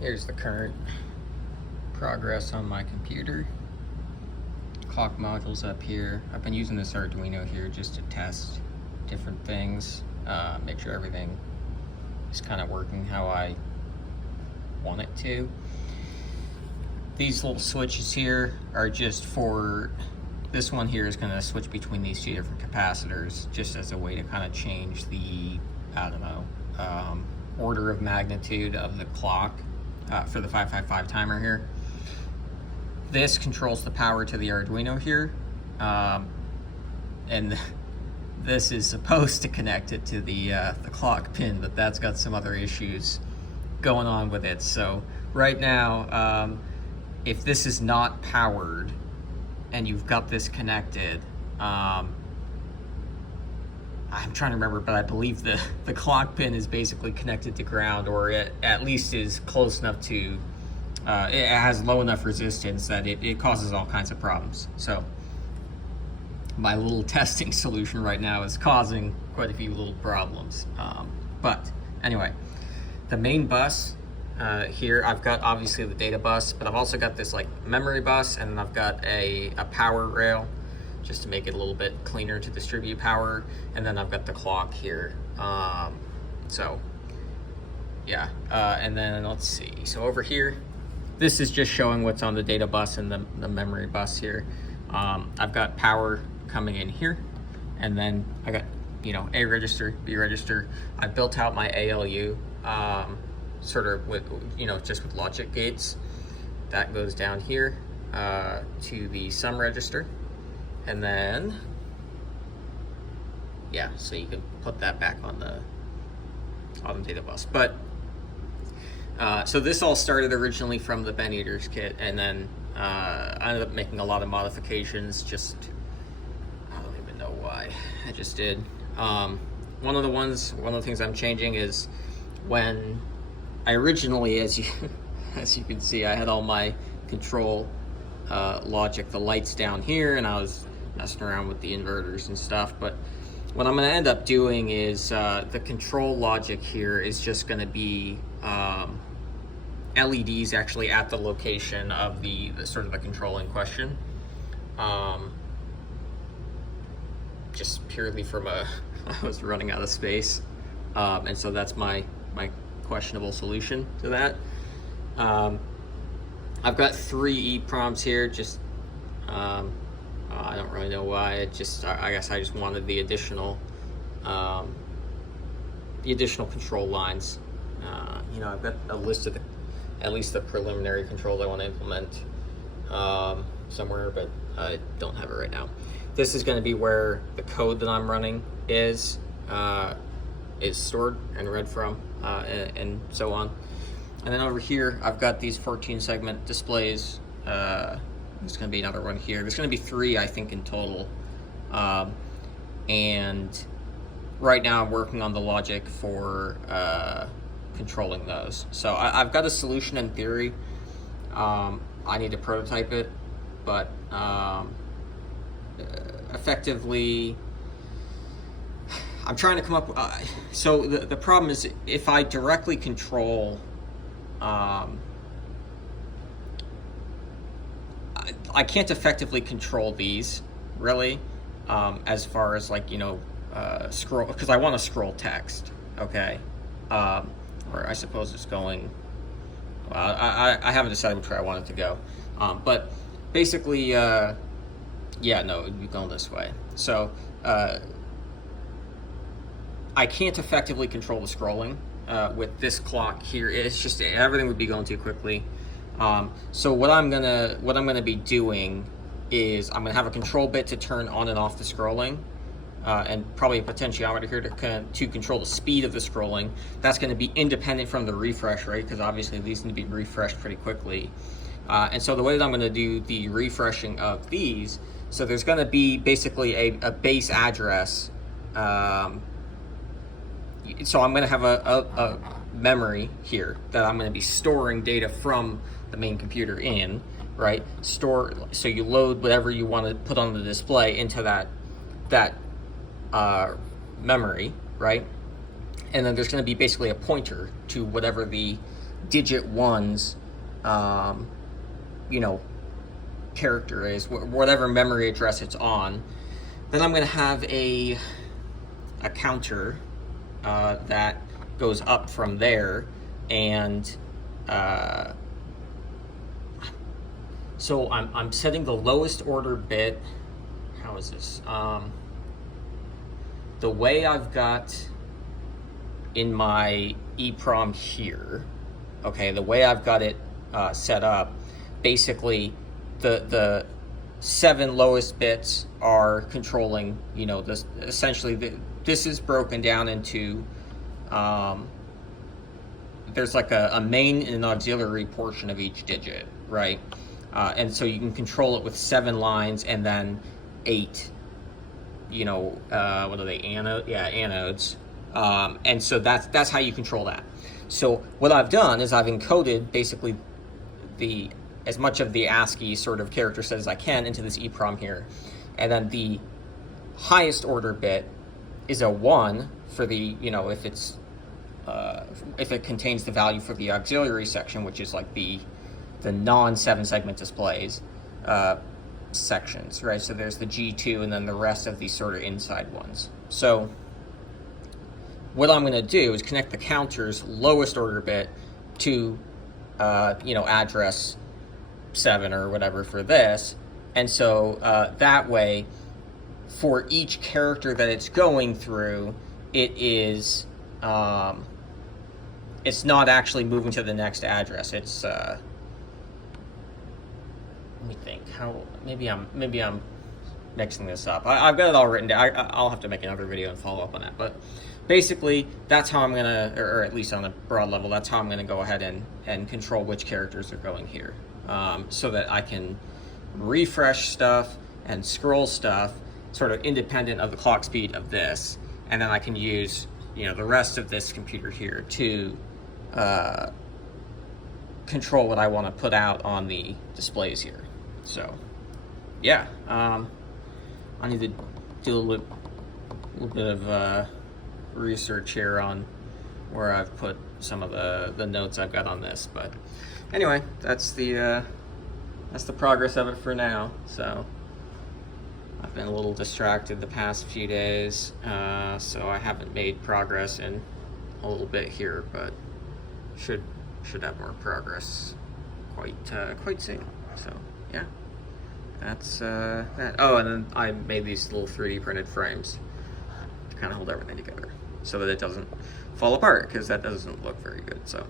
Here's the current progress on my computer. Clock module's up here. I've been using this Arduino here just to test different things, make sure everything is kind of working how I want it to. These little switches here are just for, this one here is going to switch between these two different capacitors just as a way to kind of change the, I don't know, order of magnitude of the clock for the 555 timer here. This controls the power to the Arduino here, and this is supposed to connect it to the clock pin, but that's got some other issues going on with it. So right now, if this is not powered and you've got this connected, I'm trying to remember, but I believe the clock pin is basically connected to ground, or it at least is close enough to, it has low enough resistance that it causes all kinds of problems. So my little testing solution right now is causing quite a few little problems. But anyway, the main bus here, I've got obviously the data bus, but I've also got this like memory bus, and then I've got a power rail just to make it a little bit cleaner to distribute power, and then I've got the clock here. So yeah, and then let's see, so over here, this is just showing what's on the data bus and the memory bus here. I've got power coming in here, and then I got, you know, A register, B register. I built out my ALU sort of with, you know, just with logic gates. That goes down here to the sum register, and then yeah, so you can put that back on the data bus. But so this all started originally from the Ben Eaters kit, and then I ended up making a lot of modifications. Just, I don't even know why, I just did. One of the things I'm changing is, when I originally, as you can see, I had all my control logic, the lights down here, and I was messing around with the inverters and stuff. But what I'm going to end up doing is the control logic here is just going to be LEDs actually at the location of the sort of the control in question. Just purely from I was running out of space, and so that's my questionable solution to that. I've got 3 EEPROMs here. Just I don't really know why. I guess I just wanted the additional control lines. You know, I've got a list of at least the preliminary controls I want to implement somewhere, but I don't have it right now. This is going to be where the code that I'm running is stored and read from, and so on. And then over here, I've got these 14 segment displays. There's going to be another one here. There's going to be 3, I think, in total. And right now I'm working on the logic for controlling those. So I've got a solution in theory. I need to prototype it, but effectively, I'm trying to come up with, so the problem is, if I directly control, I can't effectively control these, really, as far as, like, you know, scroll, because I want to scroll text, okay? Or I suppose it's going, I haven't decided which way I want it to go. But basically, yeah, no, it would be going this way. So I can't effectively control the scrolling with this clock here. It's just, everything would be going too quickly. So what I'm gonna be doing is, I'm gonna have a control bit to turn on and off the scrolling, and probably a potentiometer here to control the speed of the scrolling. That's going to be independent from the refresh rate, because obviously these need to be refreshed pretty quickly. And so the way that I'm going to do the refreshing of these, so there's going to be basically a base address. So I'm going to have a memory here that I'm going to be storing data from the main computer in, right? So you load whatever you want to put on the display into that memory, right? And then there's going to be basically a pointer to whatever the digit ones, you know, character is, whatever memory address it's on. Then I'm going to have a counter that goes up from there, and so I'm setting the lowest order bit. How is this? The way I've got in my EEPROM here, okay, the way I've got it set up, basically the 7 lowest bits are controlling, you know, this essentially this is broken down into there's like a main and an auxiliary portion of each digit, right? And so you can control it with 7 lines and then 8, you know, what are they, anodes. And so that's how you control that. So what I've done is I've encoded basically as much of the ASCII sort of character set as I can into this EEPROM here. And then the highest order bit is a 1 for the, you know, if it contains the value for the auxiliary section, which is like the non-7 segment displays sections, right? So there's the G2 and then the rest of these sort of inside ones. So what I'm going to do is connect the counter's lowest order bit to, you know, address 7 or whatever for this. And so that way, for each character that it's going through, it is, it's not actually moving to the next address. It's, let me think, maybe I'm mixing this up. I've got it all written down. I'll have to make another video and follow up on that. But basically, that's how I'm gonna, or at least on a broad level, that's how I'm gonna go ahead and control which characters are going here, so that I can refresh stuff and scroll stuff sort of independent of the clock speed of this, and then I can use, you know, the rest of this computer here to control what I want to put out on the displays here. So yeah, I need to do a little bit of research here on where I've put some of the notes I've got on this, but anyway, that's the progress of it for now. So I've been a little distracted the past few days, so I haven't made progress in a little bit here, but should have more progress quite soon. So yeah, that's that. Oh, and then I made these little 3D printed frames to kind of hold everything together so that it doesn't fall apart, because that doesn't look very good. So